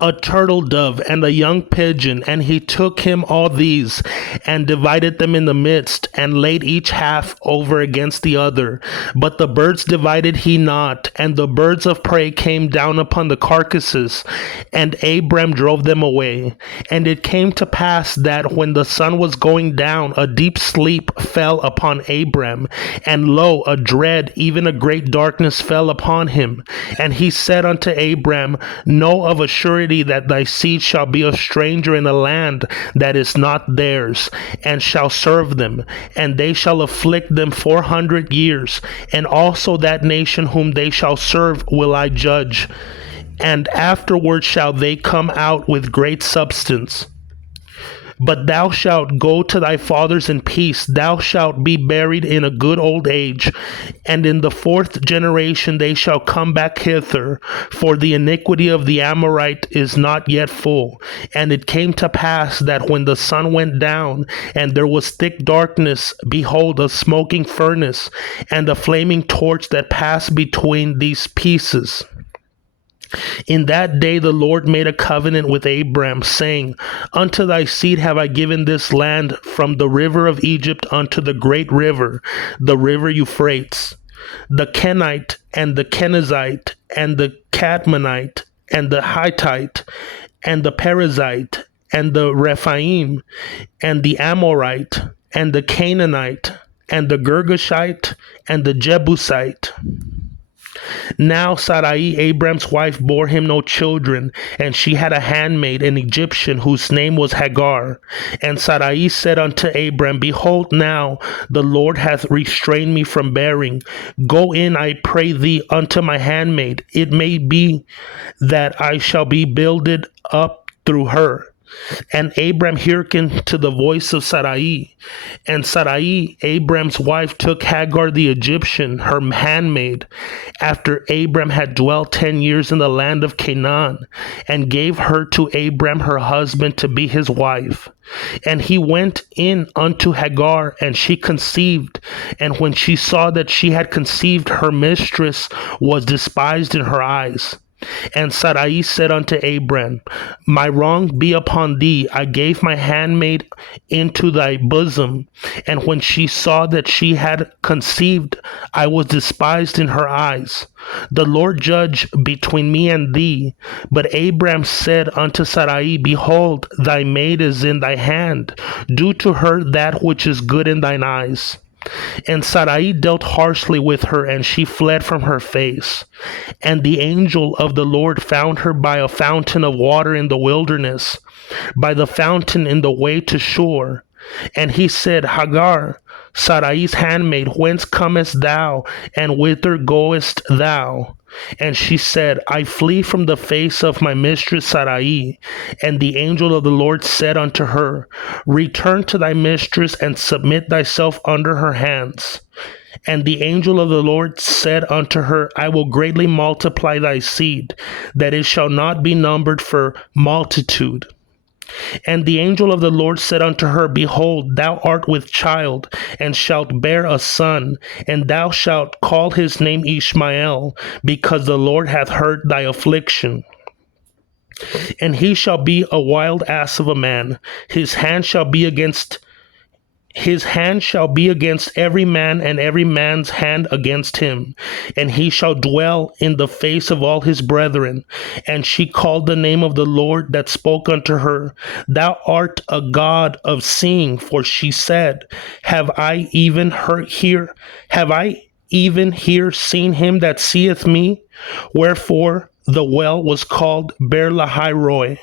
a turtle dove, and a young pigeon. And he took him all these, and divided them in the midst, and laid each half over against the other. But the birds divided he not, and the birds of prey came down upon the carcasses, and Abram drove them away. And it came to pass that when the sun was going down, a deep sleep fell upon Abram, and lo, a dread, even a great darkness fell upon him. And he said unto Abram, Know of a surety that thy seed shall be a stranger in a land that is not theirs, and shall serve them, and they shall afflict them 400 years, and also that nation whom they shall serve will I judge, and afterward shall they come out with great substance. But thou shalt go to thy fathers in peace. Thou shalt be buried in a good old age. And in the fourth generation they shall come back hither, for the iniquity of the Amorite is not yet full. And it came to pass that when the sun went down, and there was thick darkness, behold, a smoking furnace, and a flaming torch that passed between these pieces. In that day the Lord made a covenant with Abram, saying, Unto thy seed have I given this land, from the river of Egypt unto the great river, the river Euphrates, the Kenite, and the Kenizzite, and the Cadmonite, and the Hittite, and the Perizzite, and the Rephaim, and the Amorite, and the Canaanite, and the Girgashite, and the Jebusite. Now Sarai, Abram's wife, bore him no children, and she had a handmaid, an Egyptian, whose name was Hagar. And Sarai said unto Abram, Behold, now the Lord hath restrained me from bearing. Go in, I pray thee, unto my handmaid. It may be that I shall be builded up through her. And Abram hearkened to the voice of Sarai. And Sarai, Abram's wife, took Hagar the Egyptian, her handmaid, after Abram had dwelt 10 years in the land of Canaan, and gave her to Abram her husband to be his wife. And he went in unto Hagar, and she conceived. And when she saw that she had conceived, her mistress was despised in her eyes. And Sarai said unto Abram, My wrong be upon thee. I gave my handmaid into thy bosom. And when she saw that she had conceived, I was despised in her eyes. The Lord judge between me and thee. But Abram said unto Sarai, Behold, thy maid is in thy hand. Do to her that which is good in thine eyes. And Sarai dealt harshly with her, and she fled from her face. And the angel of the Lord found her by a fountain of water in the wilderness, by the fountain in the way to Shur. And he said, Hagar, Sarai's handmaid, whence comest thou, and whither goest thou? And she said, I flee from the face of my mistress Sarai. And the angel of the Lord said unto her, Return to thy mistress, and submit thyself under her hands. And the angel of the Lord said unto her, I will greatly multiply thy seed, that it shall not be numbered for multitude. And the angel of the Lord said unto her, Behold, thou art with child, and shalt bear a son, and thou shalt call his name Ishmael, because the Lord hath heard thy affliction. And he shall be a wild ass of a man. His hand shall be against every man, and every man's hand against him. And he shall dwell in the face of all his brethren. And she called the name of the Lord that spoke unto her, Thou art a God of seeing. For she said, Have I even here seen him that seeth me? Wherefore the well was called Ber Lahai Roi.